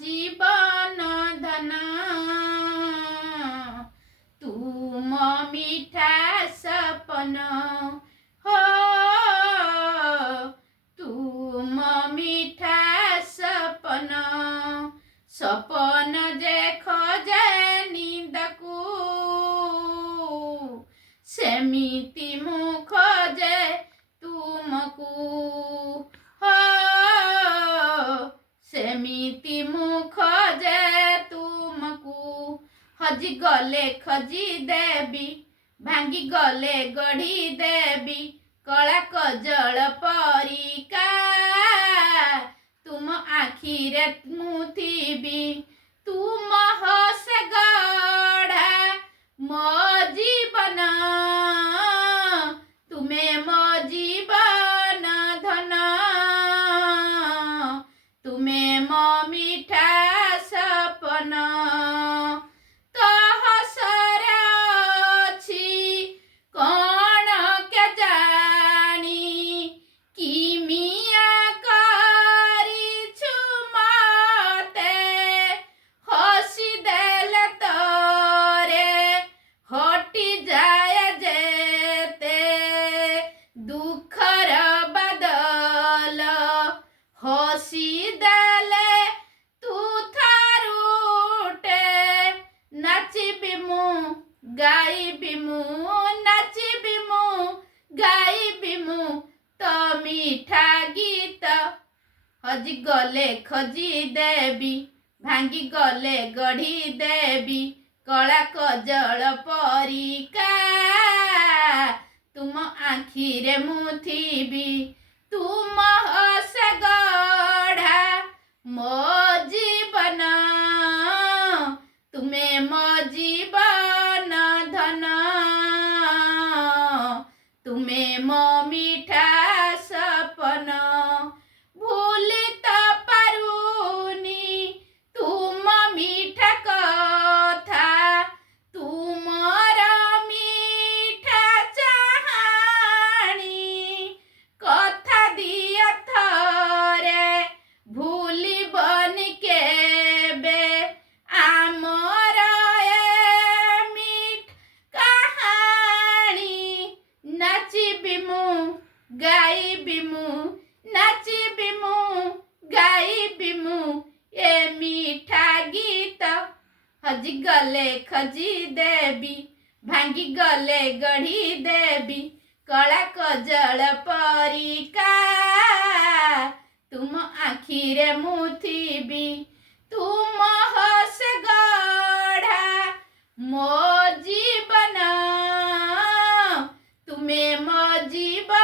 जीवन धन तुम मीठा सपन हो तुम मीठा सपन सपन जे खोजे निंदकू सेमिति मु खोजे तुमकू हो सेमिति मु खोजे तुमकू हजी गले खजी देवी भांगी गले गढ़ी देवी कला कजल परिका तुम आखिरे मु थीबी तुम हस गढ़ा मो जीवन तुमे मो जीवन धन तुमे मो मीठा सपन तो हसर अछि कौन के जानी किमिया करिछु मते हसी देल तोरे हटी जाय जेते दुखर बदल हसी देले तू थारूटे नाचिबी मु गाइबी मु नाचिबी मु गाइबी मु तो मीठा गीत हजी गले खजी देवी भांगी गले गढ़ी देवी कला कजल परिका तुम आखिरे मु थीबी तुम हस गढ़ा मो जीवन तुमे मो जीवन धन तुमे मो मीठा सपन भूली तो पारुनी तुम मीठा कथा तुमर मीठा चाहानी कथा दिया थरे भूली बन के बे आमर ए मीठ कहानी नाचिबी मु गाइबी मु नाचिबी मु गाइबी मु ए मीठा गीत हजी गले खजी देवी भांगी गले गढ़ी देवी कला कजल परिका तुम आखिरे मु थीबी तुम हस गढ़ा मो जीवन तुमे मो जीवन